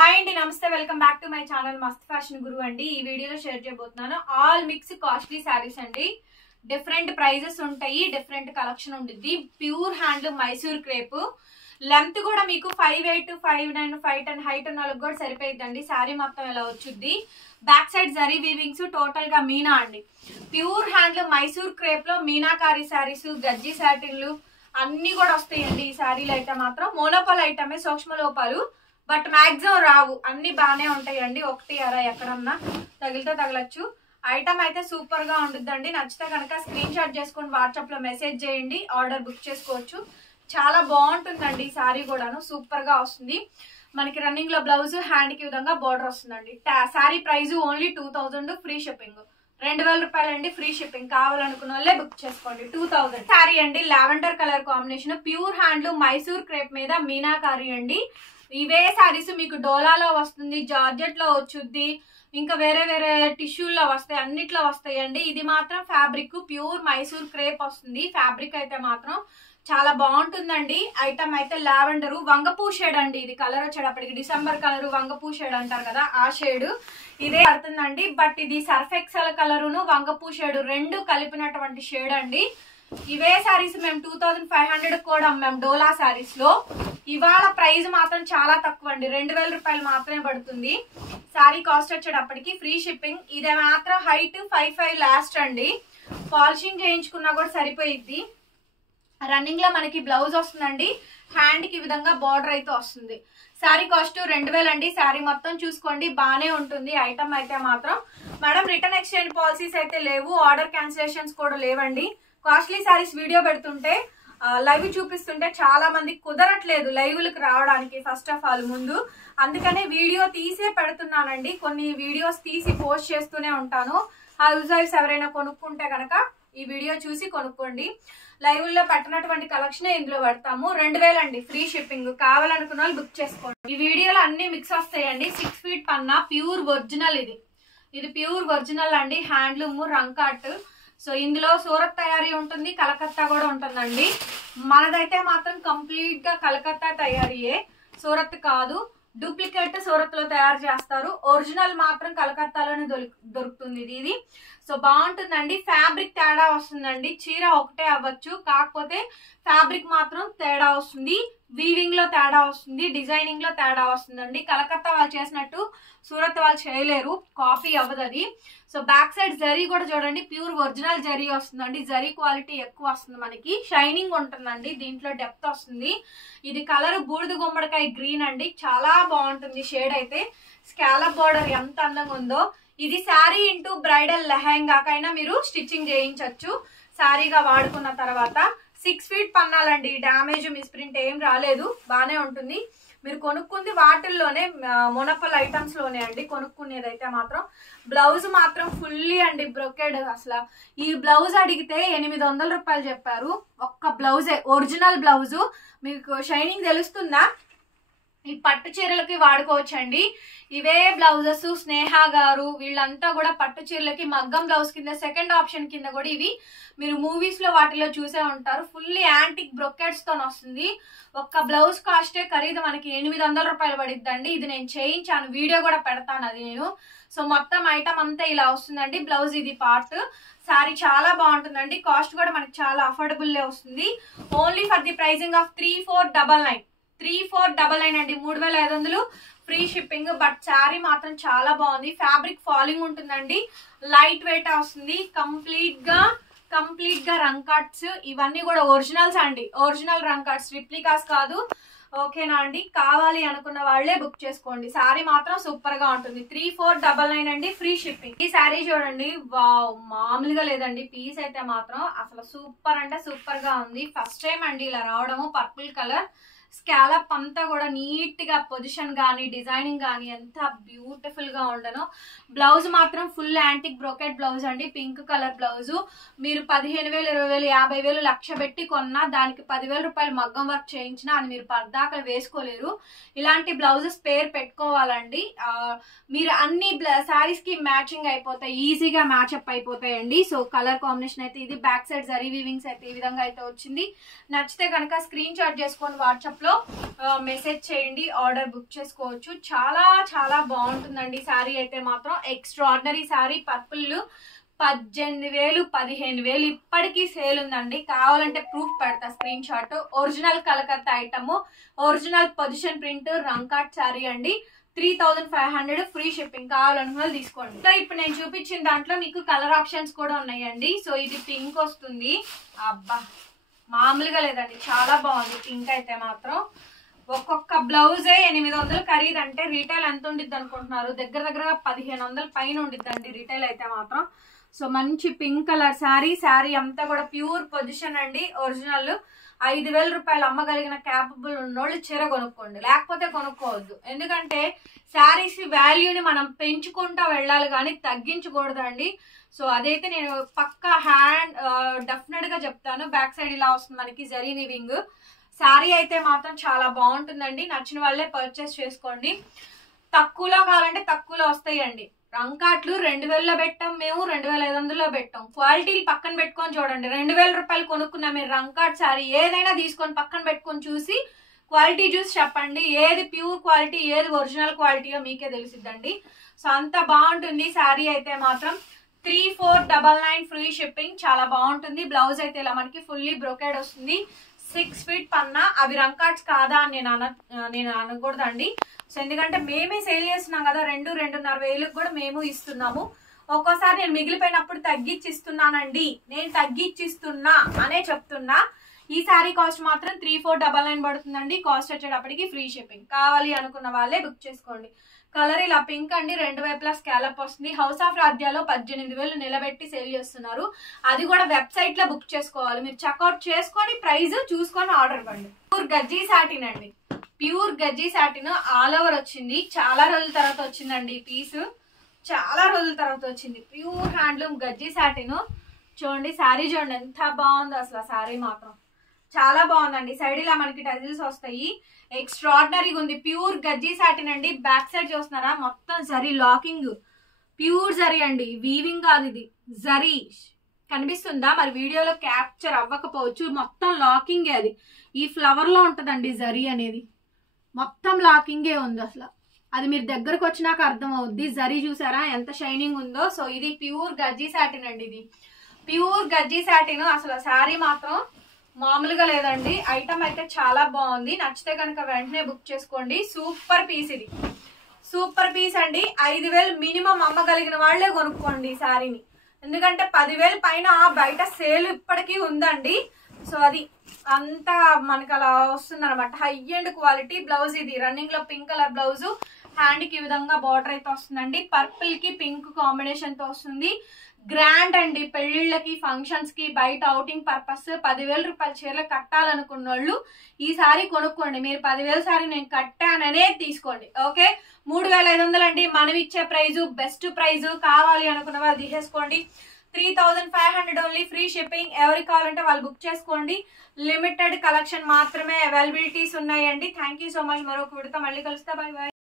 Hi అండి, నమస్తే. Welcome back to my channel మస్త్ ఫ్యాషన్ గురు అండి. ఈ వీడియోలో షేర్ చేయబోతున్నాను ఆల్ మిక్స్ కాస్ట్లీ శారీస్ అండి. డిఫరెంట్ ప్రైజెస్ ఉంటాయి, డిఫరెంట్ కలెక్షన్ ఉంటుంది. Pure hand Mysore crepe. Length కూడా మీకు 5'8", 5'9", 5'10" హైట్ ఉన్న వాళ్ళకి కూడా సరిపోయిద్దండి. శారీ మొత్తం ఇలా వచ్చుద్ది. బ్యాక్ సైడ్ జరీ వీవింగ్స్, టోటల్ గా మీనా అండి. ప్యూర్ హ్యాండ్ మైసూర్ క్రేప్ లో మీనాకారి శారీస్, గజ్జి సాటిన్లు అన్ని కూడా వస్తాయండి. ఈ శారీలు అయితే మాత్రం మోనోపాల్ ఐటమే, సూక్ష్మ లోపాలు, బట్ మాక్సిమం రావు. అన్ని బాగానే ఉంటాయండి. ఒకటి అరా ఎక్కడన్నా తగిలితే తగలచ్చు. ఐటమ్ అయితే సూపర్ గా ఉంటుందండి. నచ్చితే కనుక స్క్రీన్ షాట్ చేసుకొని వాట్సాప్ లో మెసేజ్ చేయండి, ఆర్డర్ బుక్ చేసుకోవచ్చు. చాలా బాగుంటుందండి. ఈ శారీ కూడాను సూపర్ గా వస్తుంది. మనకి రన్నింగ్ లో బ్లౌజ్, హ్యాండ్ కి విధంగా బార్డర్ వస్తుందండి. Sari price only 2000, free shipping. 2000 రూపాయలండి, ఫ్రీ షిప్పింగ్. కావాలనుకున్న వాళ్ళే బుక్ చేసుకోండి. 2000 శారీ అండి. Lavender colour combination, pure hand Mysore crepe మీద మీనాకారి అండి. ఇవే శారీస్ మీకు డోలాలో వస్తుంది, జార్జెట్ లో వచ్చుద్ది, ఇంకా వేరే వేరే టిష్యూల్లో వస్తాయి, అన్నిట్లో వస్తాయండి. ఇది మాత్రం ఫ్యాబ్రిక్ ప్యూర్ మైసూర్ క్రేప్ వస్తుంది. ఫ్యాబ్రిక్ అయితే మాత్రం చాలా బాగుంటుందండి. ఐటమ్ అయితే లావెండర్ వంగపూ షేడ్ అండి. ఇది కలర్ వచ్చేటప్పటికి డిసెంబర్ కలర్ వంగపూ షేడ్ అంటారు కదా, ఆ షేడ్ ఇదే పడుతుందండి. బట్ ఇది సర్ఫ్ ఎక్సెల్ కలరును వంగపూ షేడ్ రెండు కలిపినటువంటి షేడ్ అండి. ఇవే శారీస్ మేము 2500 కూడా అమ్మాం డోలా శారీస్ లో. ఇవాళ ప్రైస్ మాత్రం చాలా తక్కువ అండి, 2000 రూపాయలు మాత్రమే పడుతుంది. శారీ కాస్ట్ వచ్చేటప్పటికి ఫ్రీ షిప్పింగ్. ఇదే మాత్రం హైట్ 5'5" లాస్ట్ అండి. పాలిషింగ్ చేయించుకున్నా కూడా సరిపోయిద్ది. రన్నింగ్ లో మనకి బ్లౌజ్ వస్తుందండి, హ్యాండ్ కి విధంగా బార్డర్ అయితే వస్తుంది. శారీ కాస్ట్ 2000 అండి. శారీ మొత్తం చూసుకోండి, బాగానే ఉంటుంది. ఐటమ్ అయితే మాత్రం మేడం రిటర్న్ ఎక్స్చేంజ్ పాలసీస్ అయితే లేవు, ఆర్డర్ క్యాన్సిలేషన్స్ కూడా లేవండి. కాస్ట్లీ శారీస్ వీడియో పెడుతుంటే లైవ్ చూపిస్తుంటే చాలా మందికి కుదరట్లేదు లైవ్లకు రావడానికి. ఫస్ట్ ఆఫ్ ఆల్ ముందు అందుకనే వీడియో తీసే పెడుతున్నానండి. కొన్ని వీడియోస్ తీసి పోస్ట్ చేస్తూనే ఉంటాను. హౌస్ వైఫ్స్ ఎవరైనా కొనుక్కుంటే కనుక ఈ వీడియో చూసి కొనుక్కోండి. లైవ్ లో పెట్టినటువంటి కలెక్షన్ ఇందులో పెడతాము. 2000 అండి, ఫ్రీ షిప్పింగ్. కావాలనుకున్న వాళ్ళు బుక్ చేసుకోండి. ఈ వీడియోలో అన్ని మిక్స్ వస్తాయండి. 6 ఫీట్ పన్నా, ప్యూర్ ఒరిజినల్. ఇది ప్యూర్ ఒరిజినల్ అండి. హ్యాండ్లూమ్ రంకాట్. సో ఇందులో సూరత్ తయారీ ఉంటుంది, కలకత్తా కూడా ఉంటుందండి. మనదైతే మాత్రం కంప్లీట్ గా కలకత్తా తయారీయే, సూరత్ కాదు. డూప్లికేట్ సూరత్ లో తయారు చేస్తారు, ఒరిజినల్ మాత్రం కలకత్తాలోనే దొరుకుతుంది ఇది. సో బాగుంటుందండి. ఫ్యాబ్రిక్ తేడా వస్తుందండి. చీర ఒకటే అవ్వచ్చు, కాకపోతే ఫ్యాబ్రిక్ మాత్రం తేడా వస్తుంది, వీవింగ్ లో తేడా వస్తుంది, డిజైనింగ్ లో తేడా వస్తుందండి. కలకత్తా వాళ్ళు చేసినట్టు సూరత్ వాళ్ళు చేయలేరు, కాపీ అవ్వదు అది. సో బ్యాక్ సైడ్ జరీ కూడా చూడండి, ప్యూర్ ఒరిజినల్ జరీ వస్తుందండి. జరీ క్వాలిటీ ఎక్కువ వస్తుంది, మనకి షైనింగ్ ఉంటుందండి. దీంట్లో డెప్త్ వస్తుంది. ఇది కలర్ బూడిద గుమ్మడికాయ గ్రీన్ అండి. చాలా బాగుంటుంది షేడ్ అయితే. స్కాలప్ బార్డర్ ఎంత అందంగా ఉందో. ఇది శారీ ఇంటూ బ్రైడల్ లెహంగాకైనా మీరు స్టిచ్చింగ్ చేయించవచ్చు శారీగా వాడుకున్న తర్వాత. 6 ఫీట్ పన్నాలండి. డ్యామేజ్ మిస్ప్రింట్ ఏం రాలేదు, బాగానే ఉంటుంది. మీరు కొనుక్కుంది వాటిల్లోనే, మొనపల్ ఐటమ్స్ లోనే అండి కొనుక్కునేది అయితే మాత్రం. బ్లౌజ్ మాత్రం ఫుల్లీ అండి బ్రొకెడ్. అసలు ఈ బ్లౌజ్ అడిగితే 800 రూపాయలు చెప్పారు. ఒక్క బ్లౌజే, ఒరిజినల్ బ్లౌజు. మీకు షైనింగ్ తెలుస్తుందా? ఈ పట్టు చీరలకి వాడుకోవచ్చండి. ఇవే బ్లౌజెస్ స్నేహ గారు వీళ్ళంతా కూడా పట్టు చీరలకి మగ్గం బ్లౌజ్ కింద, సెకండ్ ఆప్షన్ కింద కూడా ఇవి మీరు మూవీస్ లో వాటిలో చూసే ఉంటారు. ఫుల్లీ యాంటిక్ బ్రొకెట్స్ తో వస్తుంది. ఒక్క బ్లౌజ్ కాస్టే ఖరీదు మనకి 800 రూపాయలు పడిద్దండి. ఇది నేను చేయించాను, వీడియో కూడా పెడతాను అది నేను. సో మొత్తం ఐటమ్ అంతా ఇలా వస్తుందండి. బ్లౌజ్ ఇది పార్ట్. శారీ చాలా బాగుంటుందండి. కాస్ట్ కూడా మనకి చాలా అఫోర్డబుల్ వస్తుంది. Only for the pricing of 3499. 3499 అండి, 3500 ఫ్రీ షిప్పింగ్. బట్ శారీ మాత్రం చాలా బాగుంది. ఫ్యాబ్రిక్ ఫాలింగ్ ఉంటుందండి, లైట్ వెయిట్ వస్తుంది. కంప్లీట్ గా రంకాట్స్ ఇవన్నీ కూడా ఒరిజినల్స్ అండి. ఒరిజినల్ రంకాట్స్, రిప్లికాస్ కాదు. ఓకేనా అండి? కావాలి అనుకున్న వాళ్ళే బుక్ చేసుకోండి. శారీ మాత్రం సూపర్ గా ఉంటుంది. 3499 అండి, ఫ్రీ షిప్పింగ్. ఈ శారీ చూడండి, వావ్, మామూలుగా లేదండి. పీస్ అయితే మాత్రం అసలు సూపర్ అంటే సూపర్ గా ఉంది. ఫస్ట్ టైం అండి ఇలా రావడము. పర్పుల్ కలర్ స్కాలప్ అంతా కూడా నీట్ గా పొజిషన్ గానీ, డిజైనింగ్ గానీ ఎంత బ్యూటిఫుల్ గా ఉండను. బ్లౌజ్ మాత్రం ఫుల్ యాంటిక్ బ్రోకెట్ బ్లౌజ్ అండి. Pink colour blouse. మీరు 15,000, 20,000, 50,000 లక్ష పెట్టి కొన్నా దానికి 10,000 రూపాయలు మగ్గం వర్క్ చేయించినా అది మీరు పర్దాకలు వేసుకోలేరు. ఇలాంటి బ్లౌజెస్ పేరు పెట్టుకోవాలండి. మీరు అన్ని శారీస్ కి మ్యాచింగ్ అయిపోతాయి, ఈజీగా మ్యాచ్అప్ అయిపోతాయండి. సో కలర్ కాంబినేషన్ అయితే ఇది. బ్యాక్ సైడ్ జరీ వీవింగ్స్ అయితే ఈ విధంగా అయితే వచ్చింది. నచ్చితే కనుక స్క్రీన్ షాట్ చేసుకొని వాట్సాప్ వాట్సాప్ లో మెసేజ్ చేయండి, ఆర్డర్ బుక్ చేసుకోవచ్చు. చాలా చాలా బాగుంటుందండి శారీ అయితే మాత్రం. ఎక్స్ట్రాడినరీ శారీ. పర్పుల్ 18,000 15,000 ఇప్పటికీ సేల్ ఉందండి. కావాలంటే ప్రూఫ్ పెడతా, screen shot. Original Calcutta item, original position print, రంకాట్ శారీ అండి. 3,500 ఫ్రీ షిప్పింగ్. కావాలనుకున్న వాళ్ళు తీసుకోండి. సో ఇప్పుడు నేను చూపించిన దాంట్లో మీకు కలర్ ఆప్షన్స్ కూడా ఉన్నాయండి. సో ఇది పింక్ వస్తుంది. అబ్బా మామూలుగా లేదండి, చాలా బాగుంది పింక్ అయితే మాత్రం. ఒక్కొక్క బ్లౌజే 800 ఖరీదు. అంటే రీటైల్ ఎంత ఉండిద్ది అనుకుంటున్నారు? దగ్గర దగ్గరగా 1,500 పైన ఉండిద్దండి రీటైల్ అయితే మాత్రం. సో మంచి పింక్ కలర్ శారీ. శారీ అంతా కూడా ప్యూర్ పొజిషన్ అండి. ఒరిజినల్. 5,000 రూపాయలు అమ్మగలిగిన క్యాపబుల్ ఉన్నోళ్ళు చీర కొనుక్కోండి, లేకపోతే కొనుక్కోవద్దు. ఎందుకంటే శారీస్ వాల్యూని మనం పెంచుకుంటూ వెళ్ళాలి కానీ తగ్గించకూడదండి. సో అదైతే నేను పక్కా డెఫినెట్ గా చెప్తాను. బ్యాక్ సైడ్ ఇలా వస్తుంది మనకి జరీ వీవింగ్. శారీ అయితే మాత్రం చాలా బాగుంటుందండి. నచ్చిన వాళ్ళే పర్చేస్ చేసుకోండి. తక్కువలో కావాలంటే తక్కువలో వస్తాయండి. రంకాట్లు 2,000లో పెట్టాం మేము, 2,500లో పెట్టాం. క్వాలిటీలు పక్కన పెట్టుకొని చూడండి. 2,000 రూపాయలు కొనుక్కున్నా మీరు రంకాట్ శారీ ఏదైనా తీసుకొని పక్కన పెట్టుకొని చూసి క్వాలిటీ చూసి చెప్పండి. ఏది ప్యూర్ క్వాలిటీ, ఏది ఒరిజినల్ క్వాలిటీయో మీకే తెలిసిద్దండి. సో అంత బాగుంటుంది శారీ అయితే మాత్రం. 3,499 ఫ్రీ షిప్పింగ్. చాలా బాగుంటుంది. బ్లౌజ్ అయితే ఇలా మనకి ఫుల్లీ బ్రోకేడ్ వస్తుంది. 6 ఫీట్ పన్నా. అవి రంకాట్స్ కాదా అని నేను అనకూడదండి. సో ఎందుకంటే మేమే సేల్ చేస్తున్నాం కదా, 2,000-2,500 కూడా మేము ఇస్తున్నాము. ఒక్కోసారి నేను మిగిలిపోయినప్పుడు తగ్గించి ఇస్తున్నానండి, నేను తగ్గించిస్తున్నా అనే చెప్తున్నా. ఈ శారీ కాస్ట్ మాత్రం 3,499 పడుతుందండి. కాస్ట్ వచ్చేటప్పటికి ఫ్రీ షిప్పింగ్. కావాలి అనుకున్న వాళ్ళే బుక్ చేసుకోండి. కలర్ ఇలా పింక్ అండి. 2 వైపులా స్కాలప్ వస్తుంది. హౌస్ ఆఫ్ రాధ్యాలో 18,000 నిలబెట్టి సేల్ చేస్తున్నారు. అది కూడా వెబ్సైట్ లో బుక్ చేసుకోవాలి. మీరు చెక్అవుట్ చేసుకొని ప్రైస్ చూసుకొని ఆర్డర్ ఇవ్వండి. ప్యూర్ గజ్జీ సాటిన్ అండి. ప్యూర్ గజ్జీ సాటిన్ ఆల్ ఓవర్ వచ్చింది. చాలా రోజుల తర్వాత వచ్చిందండి ఈ పీస్. చాలా రోజుల తర్వాత వచ్చింది. Pure handloom గజ్జీ satin. చూడండి శారీ చూడండి ఎంత బాగుందో అసలు. శారీ మాత్రం చాలా బాగుందండి. సైడ్ ఇలా మనకి టజిల్స్ వస్తాయి. ఎక్స్ట్రాడినరీగా ఉంది. ప్యూర్ గజ్జీ సాటిన్ అండి. బ్యాక్ సైడ్ చూస్తున్నారా మొత్తం జరీ లాకింగ్. ప్యూర్ జరీ అండి, వీవింగ్ కాదు ఇది. జరీ కనిపిస్తుందా? మరి వీడియోలో క్యాప్చర్ అవ్వకపోవచ్చు. మొత్తం లాకింగే అది. ఈ ఫ్లవర్ లో ఉంటదండి జరీ అనేది. మొత్తం లాకింగే ఉంది అసలు. అది మీరు దగ్గరకు వచ్చినాక అర్థం అవుద్ది. జరీ చూసారా ఎంత షైనింగ్ ఉందో. సో ఇది ప్యూర్ గజ్జీ సాటిన్ అండి. ఇది ప్యూర్ గజ్జీ సాటిన్. అసలు శారీ మాత్రం మామూలుగా లేదండి. ఐటమ్ అయితే చాలా బాగుంది. నచ్చితే కనుక వెంటనే బుక్ చేసుకోండి. సూపర్ పీస్ ఇది. సూపర్ పీస్ అండి. 5,000 మినిమం అమ్మగలిగిన వాళ్లే కొనుక్కోండి ఈ శారీని. ఎందుకంటే 10,000 పైన బయట సేల్ ఇప్పటికీ ఉందండి. సో అది అంతా మనకు అలా వస్తుంది అనమాట. High and quality. బ్లౌజ్ ఇది రన్నింగ్ లో పింక్ కలర్ బ్లౌజ్. హ్యాండ్ కి ఈ విధంగా బార్డర్ అయితే వస్తుందండి. పర్పుల్ కి పింక్ కాంబినేషన్ తో వస్తుంది. గ్రాండ్ అండి. పెళ్లిళ్ళకి, ఫంక్షన్స్ కి, బయట అవుటింగ్ పర్పస్ 10,000 రూపాయల చీరలు కట్టాలనుకున్న వాళ్ళు ఈ సారీ కొనుక్కోండి. మీరు 10,000 సారీ నేను కట్టాననే తీసుకోండి. ఓకే, 3,500 అండి మనం ఇచ్చే ప్రైజు. Best price. కావాలి అనుకున్న వాళ్ళు తీసేసుకోండి. 3,500 ఓన్లీ. Free shipping. ఎవరికి కావాలంటే వాళ్ళు బుక్ చేసుకోండి. లిమిటెడ్ కలెక్షన్ మాత్రమే అవైలబిలిటీస్ ఉన్నాయండి. Thank you so much. మరొక విడత మళ్ళీ కలుస్తా. Bye bye.